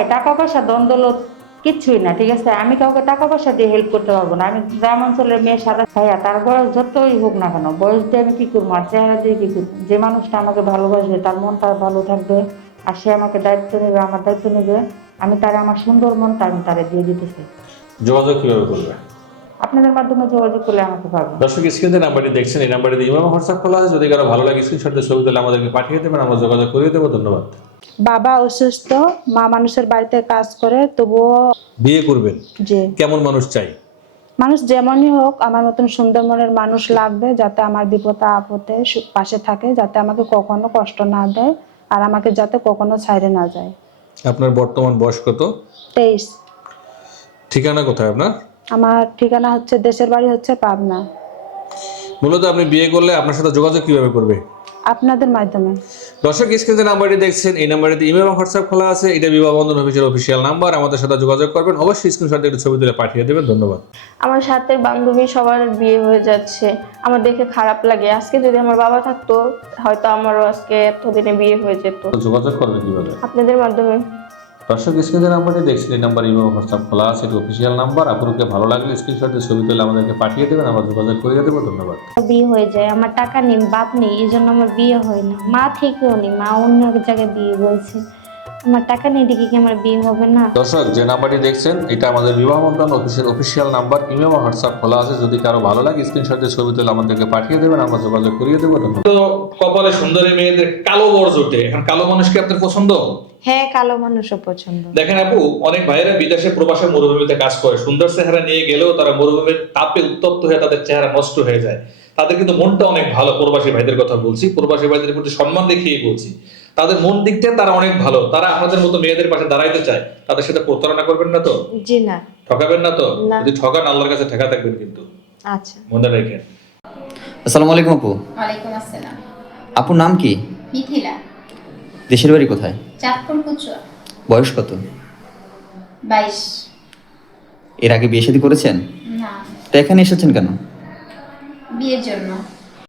ভাই টাকা পয়সা দ্বন্দ্বলত কিচ্ছুই না, ঠিক আছে? আমি কাউকে টাকা পয়সা দিয়ে হেল্প করতে পারবো না। আমি গ্রাম অঞ্চলের মেয়ে, সাদা ভাইয়া, তার বয়স যতই হোক না কেন, বয়স দিয়ে আমি কি করবো আর চেহারা দিয়ে কি করবো? যে মানুষটা আমাকে ভালোবাসবে তার মনটা ভালো থাকবে, আর সে আমাকে দায়িত্ব নেবে, আমার দায়িত্ব নেবে, আমি তারে আমার সুন্দর মনটা আমি তারে দিয়ে দিতেছি। যোগাযোগ কিভাবে করবে? আপনাদের মাধ্যমে যোগাযোগ করলে আমাকে পাবেন। দর্শক স্ক্রিনে নাম্বারটি দেখছেন, এই নাম্বারে ইমাম হোয়াটসঅ্যাপ খোলা আছে। যদি কারো ভালো লাগে স্ক্রিনশট দিয়ে ছবি তুলে আমাদেরকে পাঠিয়ে দেবেন, আমরা যোগাযোগ করিয়ে দেবো। ধন্যবাদ। বাবা অসুস্থ, মা মানুষের বাড়িতে কাজ করে, তবুও বিয়ে করবেন, যে কেমন মানুষ চাই? মানুষ যেমনই হোক, আমার মতন সুন্দর মনের মানুষ লাগবে, যাতে আমার বিপদে আপদে পাশে থাকে, যাতে আমাকে কখনো কষ্ট না দেয়, আর আমাকে যাতে কখনো ছাইড়ে না যায়। আপনার বর্তমান বয়স কত? 23। ঠিকানা কোথায় আপনার? আমার ঠিকানা হচ্ছে, দেশের বাড়ি হচ্ছে পাবনা। মূলত আপনি বিয়ে করলে আপনার সাথে যোগাযোগ কিভাবে করবে? আপনাদের মাধ্যমে। দর্শক স্ক্রিনে নাম্বারটি দেখছেন, এই নাম্বারটিতে ইমেল এবং হোয়াটসঅ্যাপ খোলা আছে। এটা বিবাহ বন্ধন অফিসের অফিসিয়াল নাম্বার। আমাদের সাথে যোগাযোগ করবেন, অবশ্যই স্ক্রিনশট দিয়ে ছবি তুলে পাঠিয়ে দেবেন। ধন্যবাদ। আমার সাথে বান্ধবী সবার বিয়ে হয়ে যাচ্ছে, আমার দেখে খারাপ লাগে। আজকে যদি আমার বাবা থাকতো, হয়তো আমারও আজকে এতদিনে বিয়ে হয়ে যেত। যোগাযোগ করবে কিভাবে? আপনাদের মাধ্যমে। দর্শক স্ক্রিনে নাম্বারটি দেখছেন, এই নাম্বার ইমেল এবং হোয়াটসঅ্যাপ খোলা আছে, এটা অফিসিয়াল নাম্বার। আপনাকে ভালো লাগলে স্ক্রিনশট দিয়ে ছবি তুলে আমাদেরকে পাঠিয়ে দেবেন, আমরা যোগাযোগ করিয়ে দেবো। ধন্যবাদ। বিয়ে হয়ে যায়, আমার টাকা নেই, বাপ নেই, এই জন্য আমার বিয়ে হয় না। মা থেকেও নেই, মা অন্য এক জায়গায় বিয়ে হয়েছে। আমার টাকা নেই দেখি কি আমার বিয়ে হবে না? দর্শক যে নাম্বারটি দেখছেন, এটা আমাদের বিবাহ বন্ধন অফিসের অফিসিয়াল নাম্বার। ইমেল এবং হোয়াটসঅ্যাপ খোলা আছে। যদি কারো ভালো লাগে স্ক্রিনশট দিয়ে ছবি তুলে আমাদেরকে পাঠিয়ে দেবেন, আমরা যোগাযোগ করিয়ে দেবো। ধন্যবাদ। তো কপালে সুন্দরী মেয়েদের কালো বর্জ ওঠে, এখন কালো মানুষকে আপনার পছন্দ? হ্যাঁ, কালো মানুষও পছন্দ। দেখেন আপু, অনেক ভাইয়েরা বিদেশে প্রবাসে মরুভূমিতে কাজ করে, সুন্দর চেহারা নিয়ে গেলেও তারা মরুভূমির তাপে উত্তপ্ত হয়ে তাদের চেহারা নষ্ট হয়ে যায়। তাদের কিন্তু মনটা অনেক ভালো। প্রবাসী ভাইদের কথা বলছি, প্রবাসী ভাইদের প্রতি সম্মান দেখিয়ে বলছি, তাদের মন দিক থেকে তারা অনেক ভালো। তারা আপনাদের মতো মেয়েদের পাশে দাঁড়াইতে চায়। তাদের সাথে প্রতারণা করবেন না তো? জি না। ঠকাবেন না তো? না। যদি ঠকান, আল্লাহর কাছে ঠেকা থাকবেন কিন্তু। আচ্ছা। মনে রাখেন। আসসালামু আলাইকুম আপু। ওয়ালাইকুম আসসালাম। আপুর নাম কি? মিথিলা। দেশের বাড়ি কোথায়? চাঁদপুর কুচুয়া। বয়স কত? 22। এর আগে বিয়ে শাদী করেছেন? না, তো এখানে এসেছেন কেন? বিয়ের জন্য।